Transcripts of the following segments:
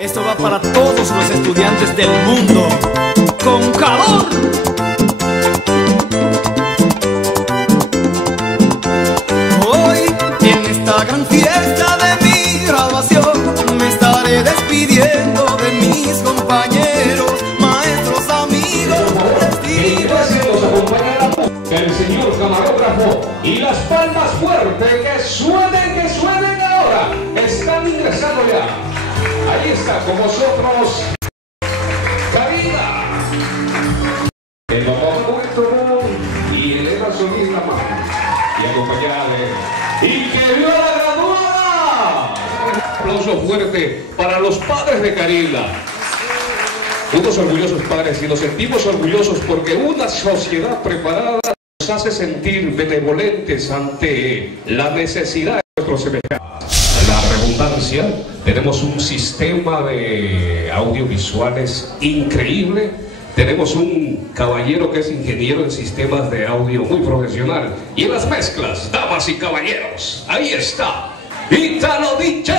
Esto va para todos los estudiantes del mundo. ¡Con calor! Hoy, en esta gran fiesta de mi graduación, me estaré despidiendo de mis compañeros, maestros, amigos, testigos. El señor camarógrafo y las palmas fuertes que suenen ahora. Están ingresando ya. Ahí está con vosotros Karina, el papá y Elena Solís la mano y acompañada de y que vio la graduada. Un aplauso fuerte para los padres de Karina. Unos orgullosos padres, y nos sentimos orgullosos porque una sociedad preparada nos hace sentir benevolentes ante la necesidad de nuestros semejantes. La redundancia, tenemos un sistema de audiovisuales increíble, tenemos un caballero que es ingeniero en sistemas de audio muy profesional, y en las mezclas, damas y caballeros, ahí está, Italo DJ.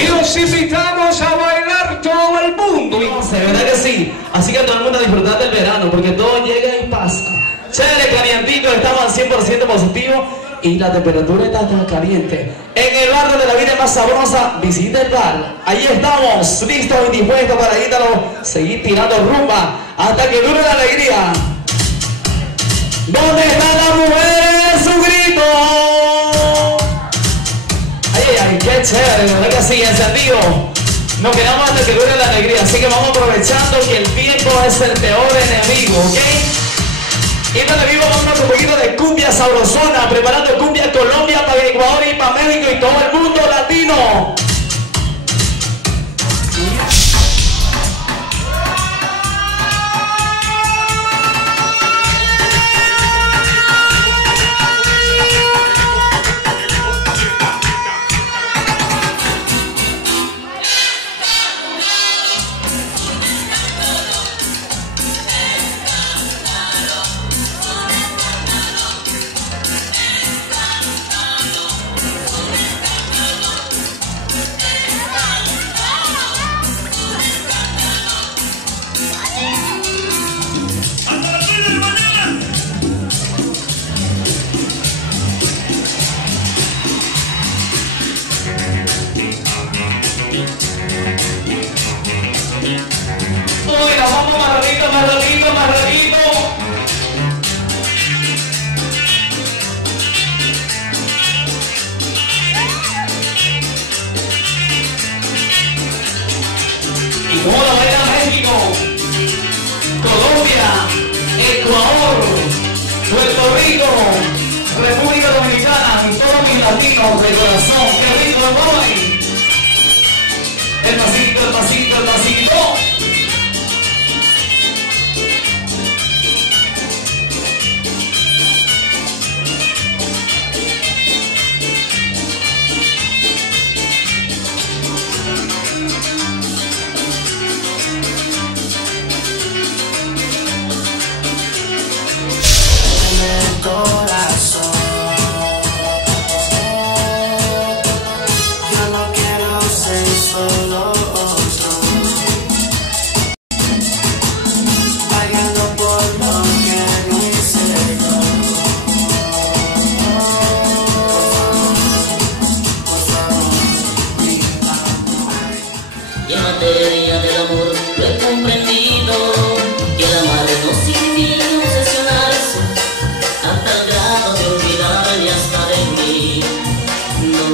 Y los invitamos a bailar todo el mundo. De verdad que sí. Así que todo el mundo a disfrutar del verano, porque todo llega y pasa. Chévere, calientito, estamos al 100% positivo y la temperatura está tan caliente. En el bar de la vida más sabrosa, visita el bar. Ahí estamos, listos y dispuestos para seguir tirando rumba hasta que dure la alegría. ¿Dónde están las mujeres? ¡Su grito! Ay, qué chévere, de verdad que sí, encendido. Nos quedamos hasta que dure la alegría, así que vamos aprovechando que el tiempo es el peor enemigo, ¿ok? Y para vivo vamos un poquito de cumbia sabrosona, preparando cumbia Colombia para Ecuador y para México y todo el mundo latino. Más ratito. Y como lo baila México, Colombia, Ecuador, Puerto Rico, República Dominicana, y todos mis latinos de corazón. ¡Qué rico voy! El pasito, el pasito, el pasito. Corazón, yo no quiero ser solo otro, pagando por lo que no hice yo. Por favor, y en materia del amor lo he comprendido, que el amar no significa obsesionarse hasta el grado de olvidarme hasta de mí. No,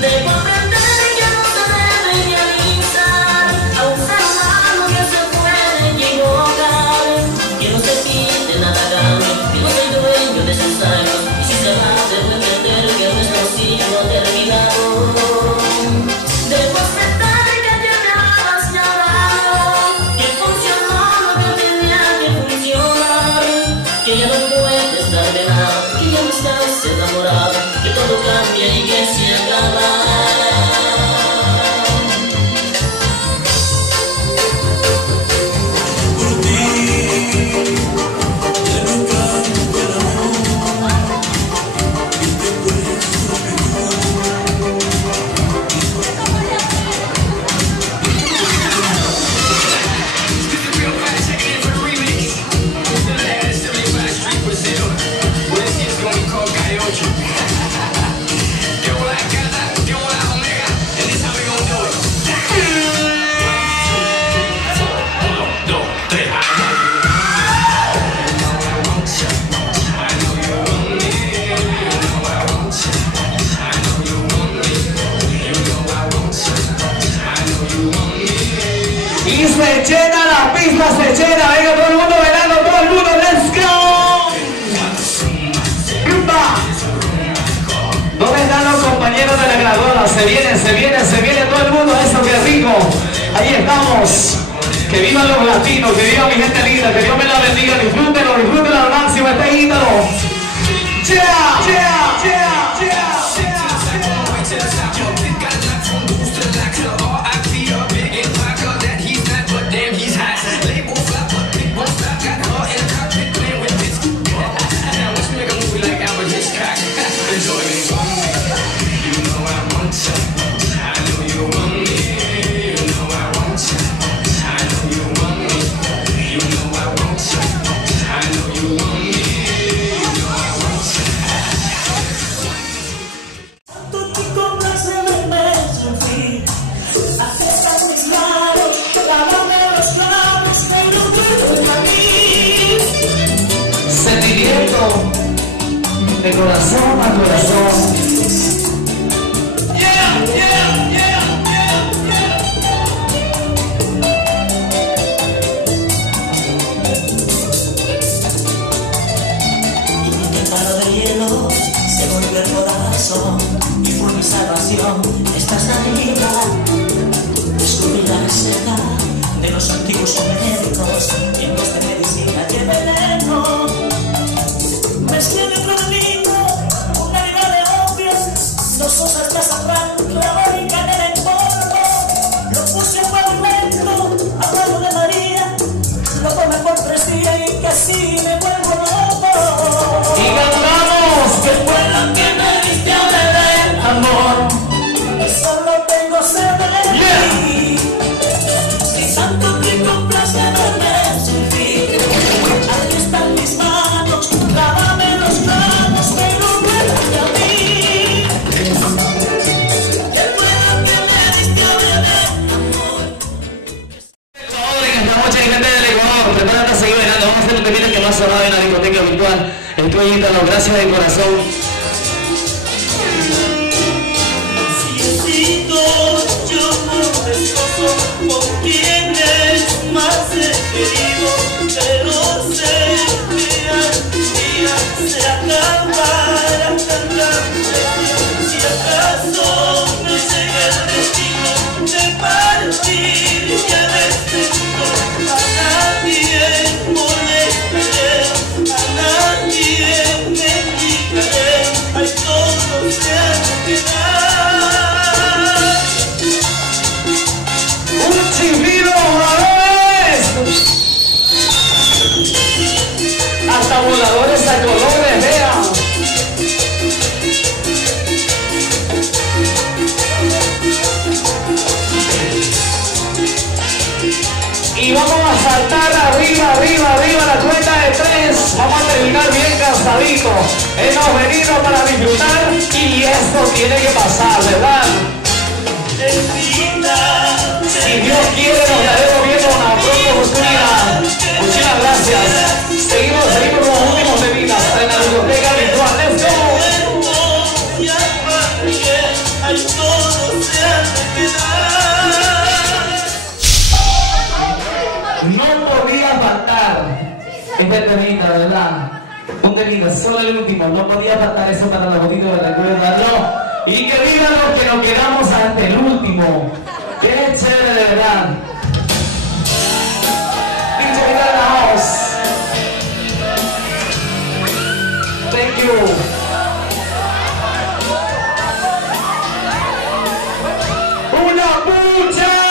debo aprender que no se debe idealizar a un ser humano que se puede equivocar, que no se pide nada a cambio, que no soy dueño de sus años, y si se va debo entender que nuestro ciclo ha terminado. Debo aceptar que ya me amas y ahora, que funcionó lo que tenía que funcionar, que ya no puedes dar de nada, que ya no estás enamorado, que se viene todo el mundo, eso que rico. Ahí estamos. Que vivan los latinos, que viva mi gente linda, que Dios me la bendiga, disfrútenlo al máximo este Ítalo. De corazón a corazón. Un palo de hielo se volvió el corazón y fue mi salvación. Esta salida descubrí la receta de los antiguos médicos y en vez de medicina y veneno. Me siento problemito, una libra de opio, 2 onzas de azafrán, clavor y canela en polvo. Lo puse a fuego lento, a mano de María, lo tomé por 3 días y casi me vuelvo loco. Y cantamos. Que fue lo que me diste a beber, amor, y solo tengo sed de ti. Si tanto te complace beber sin fin, aquí están mis manos, lávame los manos, pero vuélvete a mí. Que fue lo que me diste a beber, amor. Ecuador, en esta noche hay gente del Ecuador. Prepárate a seguir bailando. Vamos a hacer un temita que más sonado en la discoteca virtual. Estoy Ítalo, gracias de corazón. Ciecito, yo no desposo con quien es más querido, pero sé que algún día se acabará cantando. Si acaso me llega el destino de partir ya de este mundo, a nadie molestaré, a nadie me indicaré, ay, todo se ha de quedar. Un chiflido a la vez. Hasta voladores a colores, vean. Y vamos a saltar arriba, la cuenta de 3. Vamos a terminar bien cansaditos. Hemos venido para disfrutar y esto tiene que pasar, ¿verdad? Si Dios quiere, nos estaremos viendo una próxima oportunidad. Muchísimas gracias. Seguimos con los últimos temitas en la biblioteca virtual. ¡Let's go! No podía faltar este temita, ¿verdad? Un temita, solo el último. No podía faltar eso para la botita de recuerdo. Y que vivan los que nos quedamos hasta el último. ¡Qué chévere, de verdad! DJ in the house. Thank you. ¡Una pucha!